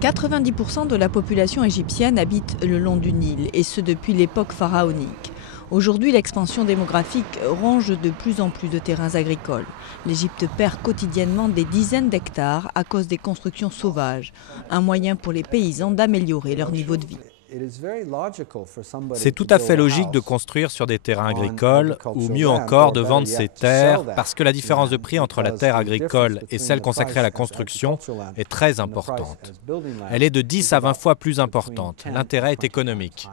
90% de la population égyptienne habite le long du Nil, et ce depuis l'époque pharaonique. Aujourd'hui, l'expansion démographique ronge de plus en plus de terrains agricoles. L'Égypte perd quotidiennement des dizaines d'hectares à cause des constructions sauvages, un moyen pour les paysans d'améliorer leur niveau de vie. C'est tout à fait logique de construire sur des terrains agricoles, ou mieux encore de vendre ces terres, parce que la différence de prix entre la terre agricole et celle consacrée à la construction est très importante. Elle est de 10 à 20 fois plus importante. L'intérêt est économique.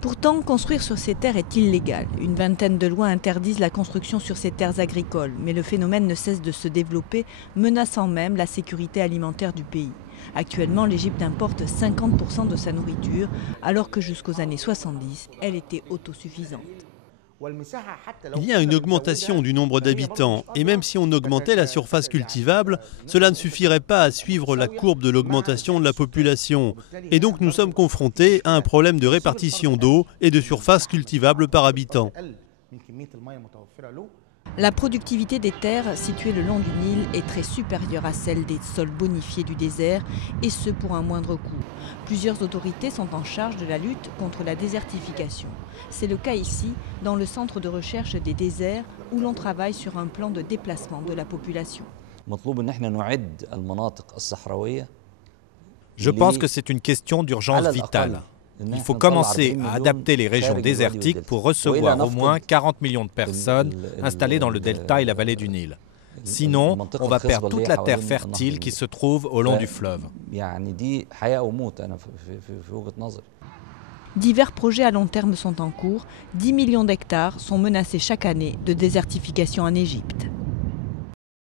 Pourtant, construire sur ces terres est illégal. Une vingtaine de lois interdisent la construction sur ces terres agricoles, mais le phénomène ne cesse de se développer, menaçant même la sécurité alimentaire du pays. Actuellement, l'Égypte importe 50% de sa nourriture, alors que jusqu'aux années 70, elle était autosuffisante. Il y a une augmentation du nombre d'habitants, et même si on augmentait la surface cultivable, cela ne suffirait pas à suivre la courbe de l'augmentation de la population. Et donc nous sommes confrontés à un problème de répartition d'eau et de surface cultivable par habitant. La productivité des terres situées le long du Nil est très supérieure à celle des sols bonifiés du désert, et ce pour un moindre coût. Plusieurs autorités sont en charge de la lutte contre la désertification. C'est le cas ici, dans le centre de recherche des déserts, où l'on travaille sur un plan de déplacement de la population. Je pense que c'est une question d'urgence vitale. Il faut commencer à adapter les régions désertiques pour recevoir au moins 40 millions de personnes installées dans le delta et la vallée du Nil. Sinon, on va perdre toute la terre fertile qui se trouve au long du fleuve. Divers projets à long terme sont en cours. 10 millions d'hectares sont menacés chaque année de désertification en Égypte.